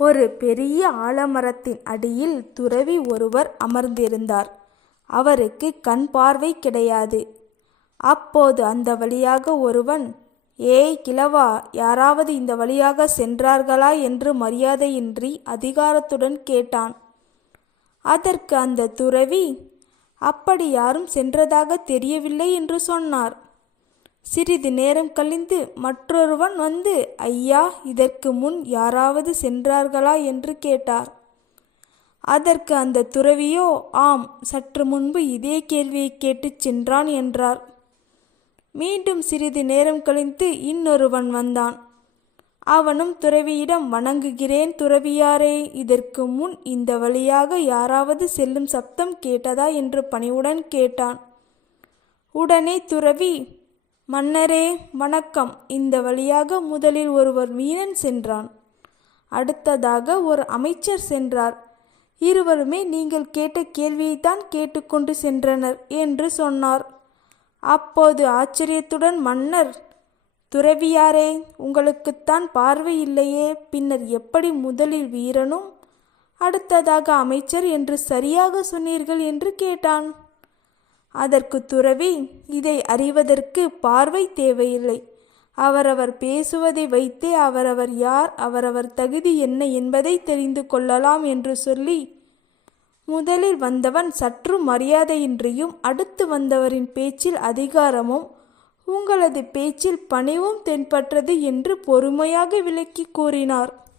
ஒரு பெரிய ஆலமரத்தின் அடியில் துறவி ஒருவர் அமர்ந்திருந்தார். அவருக்கு கண் பார்வை கிடையாது. அப்போது அந்த வழியாக ஒருவன், "ஏய் கிழவா, யாராவது இந்த வழியாக சென்றார்களா?" என்று மரியாதையின்றி அதிகாரத்துடன் கேட்டான். அதற்கு அந்த துறவி, "அப்படி யாரும் சென்றதாக தெரியவில்லை" என்று சொன்னார். சிறிது நேரம் கழிந்து மற்றொருவன் வந்து, "ஐயா, இதற்கு முன் யாராவது சென்றார்களா?" என்று கேட்டார். அதற்கு அந்த துறவியோ, "ஆம், சற்று முன்பு இதே கேள்வியை கேட்டுச் சென்றான்" என்றார். மீண்டும் சிறிது நேரம் கழித்து இன்னொருவன் வந்தான். அவனும் துறவியிடம், "வணங்குகிறேன் துறவியாரே, இதற்கு முன் இந்த வழியாக யாராவது செல்லும் சப்தம் கேட்டதா?" என்று பணிவுடன் கேட்டான். உடனே துறவி, "மன்னரே வணக்கம். இந்த வழியாக முதலில் ஒருவர் வீணன் சென்றான். அடுத்ததாக ஒரு அமைச்சர் சென்றார். இருவருமே நீங்கள் கேட்ட கேள்வியைத்தான் கேட்டுக்கொண்டு சென்றனர்" என்று சொன்னார். அப்போது ஆச்சரியத்துடன் மன்னர், "துறவியாரே, உங்களுக்குத்தான் பார்வை இல்லையே, பின்னர் எப்படி முதலில் வீரனும் அடுத்ததாக அமைச்சர் என்று சரியாக சொன்னீர்கள்?" என்று கேட்டான். அதற்கு துறவி, "இதை அறிவதற்கு பார்வை தேவையில்லை. அவரவர் பேசுவதை வைத்தே அவரவர் யார், அவரவர் தகுதி என்ன என்பதை தெரிந்து கொள்ளலாம்" என்று சொல்லி, முதலில் வந்தவன் சற்று மரியாதையின்றியும், அடுத்து வந்தவரின் பேச்சில் அதிகாரமும், உங்களது பேச்சில் பணிவும் தென்பட்டது என்று பொறுமையாக விளக்கி கூறினார்.